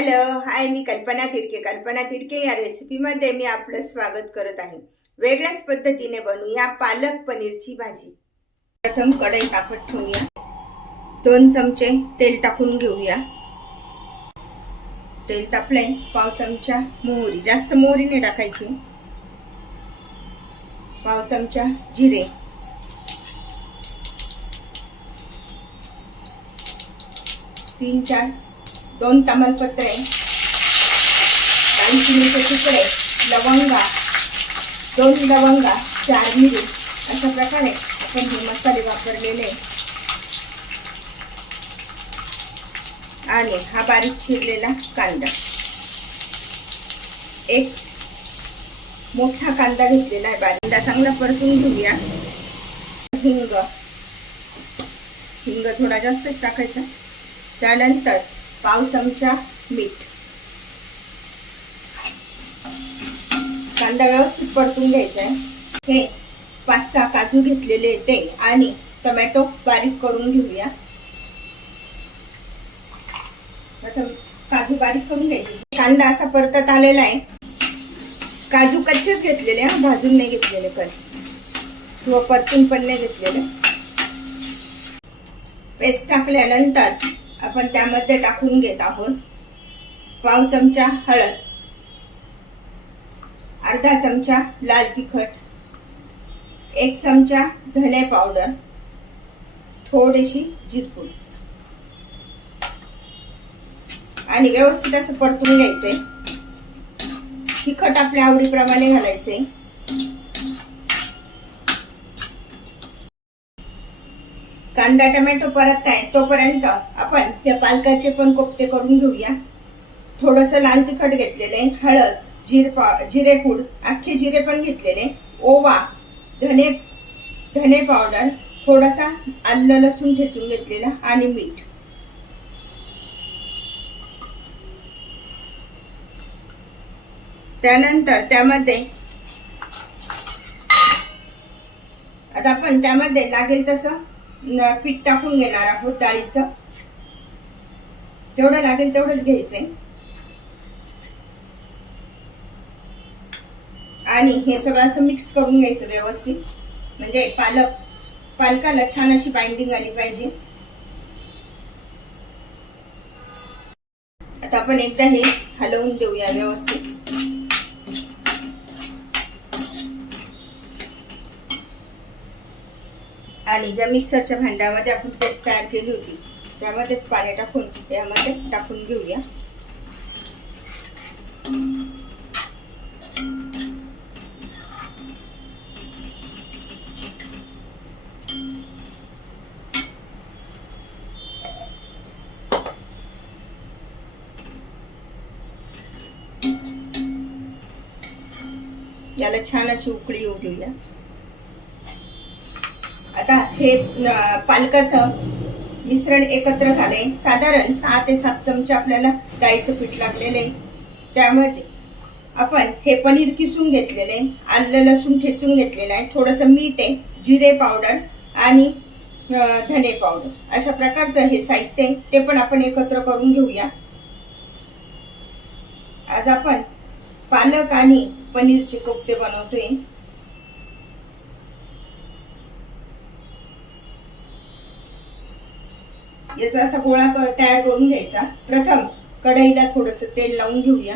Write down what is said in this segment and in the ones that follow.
Hello hi मी कल्पना तिडके कल्पना तिडके या रेसिपीमध्ये मी आपलं स्वागत करत आहे. वेगळ्याच पद्धतीने बनवूया पालक पनीरची भाजी. प्रथम कढई तापत ठेवूया. दोन चमचे तेल टाकून घेऊया. तेल तापलंय पाव चमचा मोहरी. जास्त मोहरीने टाकायची. पाव चमचा जिरे. तीन चार दोन तमालपत्रे दालचिनीचे तुकडे लवंगा दोन लवंगा चार मिरी अशा प्रकारे आपण हे मसाले वापरलेले. आणि हा बारीक चिरलेला कांदा. एक मोठा कांदा घेतलेला आहे बारीक. कांदा चांगला परतून घेऊया. हिंग. हिंग थोडा जास्तच टाकायचा. त्यानंतर पाव चमचा मीठ. कांदा व्यवस्थित परतून घ्यायचा आहे. हे पाच सहा काजू घेतलेले ते आणि टोमॅटो बारीक करून घेऊया. काजू बारीक करून घ्यायचे. कांदा असा परतत आलेला आहे. काजू कच्चेच घेतलेले हा भाजून नाही घेतलेले काजू किंवा परतून पण नाही घेतलेले. पेस्ट टाकल्यानंतर आपण त्यामध्ये टाकून घेत आहोत. पाव चमचा हळद अर्धा चमचा लाल तिखट एक चमचा धने पावडर थोडीशी जिरपूड. आणि व्यवस्थित असं परतून घ्यायचंय. तिखट आपल्या आवडीप्रमाणे घालायचे कांदा टमॅटो परत आहे तोपर्यंत आपण त्या पालकाचे पण कोफ्ते करून घेऊया. थोडस लाल तिखट घेतलेले हळद जिर पाव जिरेपूड अख्खे जिरे पण घेतलेले ओवा धने धने पावडर थोडासा आलं लसूण ठेचून घेतलेला आणि मीठ. त्यानंतर त्यामध्ये आता आपण त्यामध्ये लागेल तसं पीठ टाकून घेणार आहोत डाळीचं. जेवढं लागेल तेवढंच घ्यायचंय. आणि हे सगळं असं मिक्स करून घ्यायचं व्यवस्थित. म्हणजे पालक पालकाला छान अशी बाइंडिंग आली पाहिजे. आता आपण एकदा हे हलवून देऊया व्यवस्थित. आणि ज्या मिक्सरच्या भांड्यामध्ये आपण पेस्ट तयार केली होती त्यामध्येच पाणी टाकून यामध्ये टाकून घेऊया. याला छान अशी उकळी येऊ देऊया. आता हे पालकाचं मिश्रण एकत्र झाले साधारण सहा ते सात चमचे आपल्याला डाळीचं पीठ लागलेलं आहे त्यामध्ये आपण हे पनीर किसून घेतलेले आलं लसूण ठेचून घेतलेलं आहे. थोडंसं मीठ आहे जिरे पावडर आणि धने पावडर. अशा प्रकारचं हे साहित्य आहे. ते पण आपण एकत्र करून घेऊया. आज आपण पालक आणि पनीरचे कोफ्ते बनवतोय. याचा असा गोळा तयार करून घ्यायचा. प्रथम कढईला थोडस तेल लावून घेऊया.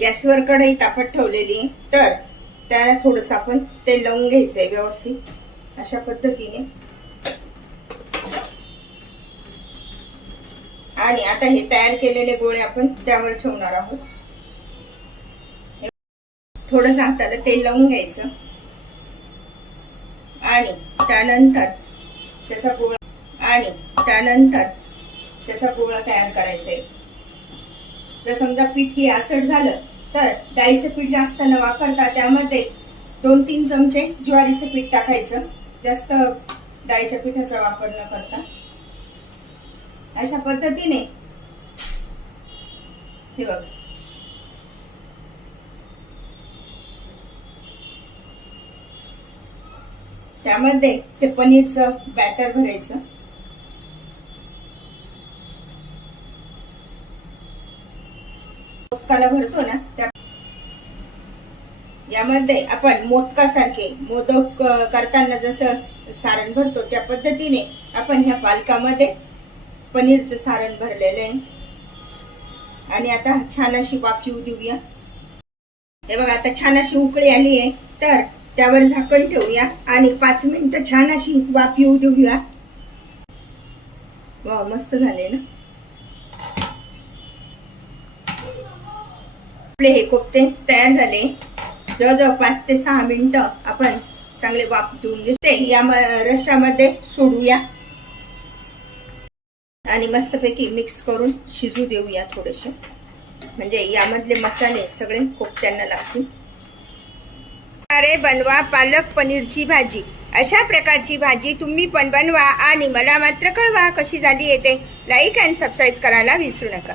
गॅसवर कढई तापत ठेवलेली तर त्याला थोडस आपण तेल लावून घ्यायचंय व्यवस्थित. अशा पद्धतीने. आणि आता हे तयार केलेले गोळे आपण त्यावर ठेवणार आहोत. थोडस हाताला तेल लावून घ्यायचं. आणि त्यानंतर त्याचा गोळा आणि त्यानंतर त्याचा गोळा तयार करायचा आहे. जर समजा पीठ हे आसड झालं तर डाळीचं पीठ जास्त न वापरता त्यामध्ये दोन तीन चमचे ज्वारीचं पीठ टाकायचं. जास्त डाळीच्या पिठाचा वापर न करता. अशा पद्धतीने हे बघ. त्यामध्ये ते पनीरचं बॅटर भरायचं. मोदकाला भरतो ना त्या यामध्ये आपण मोदकासारखे मोदक करताना जसं सारण भरतो त्या पद्धतीने आपण ह्या पालकामध्ये पनीरचं सारण भरलेलं आहे. आणि आता छान अशी वाफ येऊ देऊया हे बघा आता छान अशी उकळी आली आहे तर त्यावर झाकण ठेवूया आणि पाच मिनिटं छान अशी वाफ येऊ देऊया वा मस्त झाले ना. आपले हे कोफ्ते तयार झाले. जवळजवळ पाच ते सहा मिनिटं आपण चांगले वाफ देऊन घेते या रश्यामध्ये सोडूया. आणि मस्तपैकी मिक्स करून शिजू देऊया थोडेसे. म्हणजे यामधले मसाले सगळे कोफ्त्यांना लागतील. अरे बनवा पालक पनीरची भाजी. अशा प्रकारची भाजी तुम्ही पण बनवा आणि मला मात्र कळवा कशी झाली येते लाईक अँड सबस्क्राईब करायला विसरू नका.